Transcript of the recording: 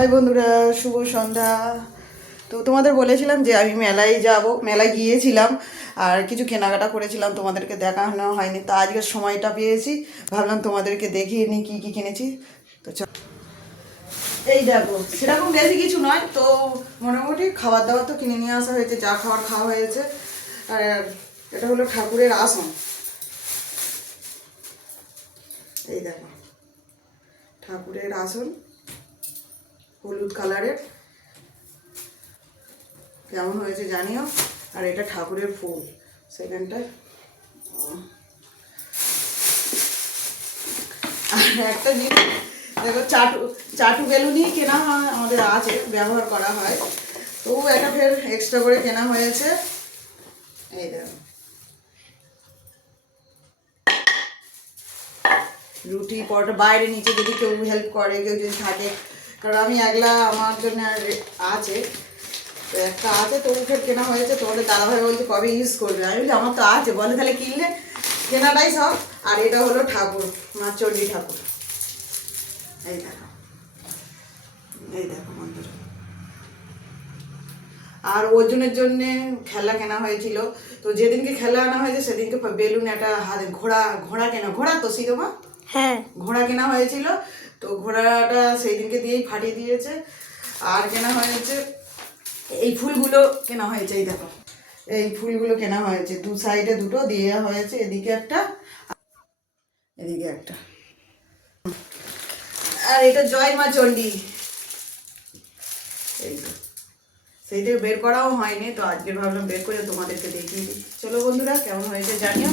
High বন্ধুরা, শুভ সন্ধ্যা। তো তোমাদের বলেছিলাম যে আমি মেলায় যাব, মেলায় গিয়েছিলাম আর কিছু কেনাকাটা করেছিলাম, তোমাদেরকে দেখানো হয়নি। তা আজকের সময়টা পেয়েছি, ভাবলাম তোমাদেরকে দেখিয়ে নিই কী কী কিনেছি। তো এই দেখো, সেরকম বেশি কিছু নয়, তো মোটামুটি খাবার দাবার তো কিনে নিয়ে আসা হয়েছে, যা খাবার খাওয়া হয়েছে। আর এটা হলো ঠাকুরের আসন। এই দেখো, ঠাকুরের আসন হলুদ কালারের, কেমন হয়েছে জানিও। আর এটা ঠাকুরের ফুল, সেখানটায়। আর একটা জিনিস দেখো, চাটু বেলুনই কেনা হয়, আমাদের আছে, ব্যবহার করা হয়। তো এটা ফের এক্সট্রা করে কেনা হয়েছে। এই দেখো, রুটি পরোটা বাইরে নিচে যদি কেউ হেল্প করে, কেউ যদি থাকে, কারণ আমি একলা, আমার জন্য আর আছে, তো একটা আছে, তো ফের কেনা হয়েছে। তোমাদের দাদাভাই বলছে কবে ইউজ করবে, আমি বলি আমার তো আছে, বলে তাহলে কিনলে কেনাটাই সব। আর এটা হলো ঠাকুর, মা চণ্ডী ঠাকুর। এই দেখো, এই দেখো বন্ধুরা। আর ওজনের জন্যে খেলা কেনা হয়েছিল। তো যেদিনকে খেলা আনা হয়েছে সেদিনকে বেলুন একটা হাতে ঘোড়া কেনা, ঘোড়া তো সিধমা, হ্যাঁ, ঘোড়া কেনা হয়েছিল। তো ঘোড়াটা সেই দিনকে দিয়েই ফাটিয়ে দিয়েছে। আর কেনা হয়েছে এই ফুলগুলো কেনা হয়েছে। এই দেখো, এই ফুলগুলো কেনা হয়েছে, দু সাইডে দুটো দিয়ে হয়েছে, এদিকে একটা, এদিকে একটা। আর এটা জয় মা চণ্ডী, এই তো, সেই থেকে বের করাও হয়নি, তো আজকে ভাবলাম বের করে তোমাদেরকে দেখিয়ে দিই। চলো বন্ধুরা, কেমন হয়েছে জানিও।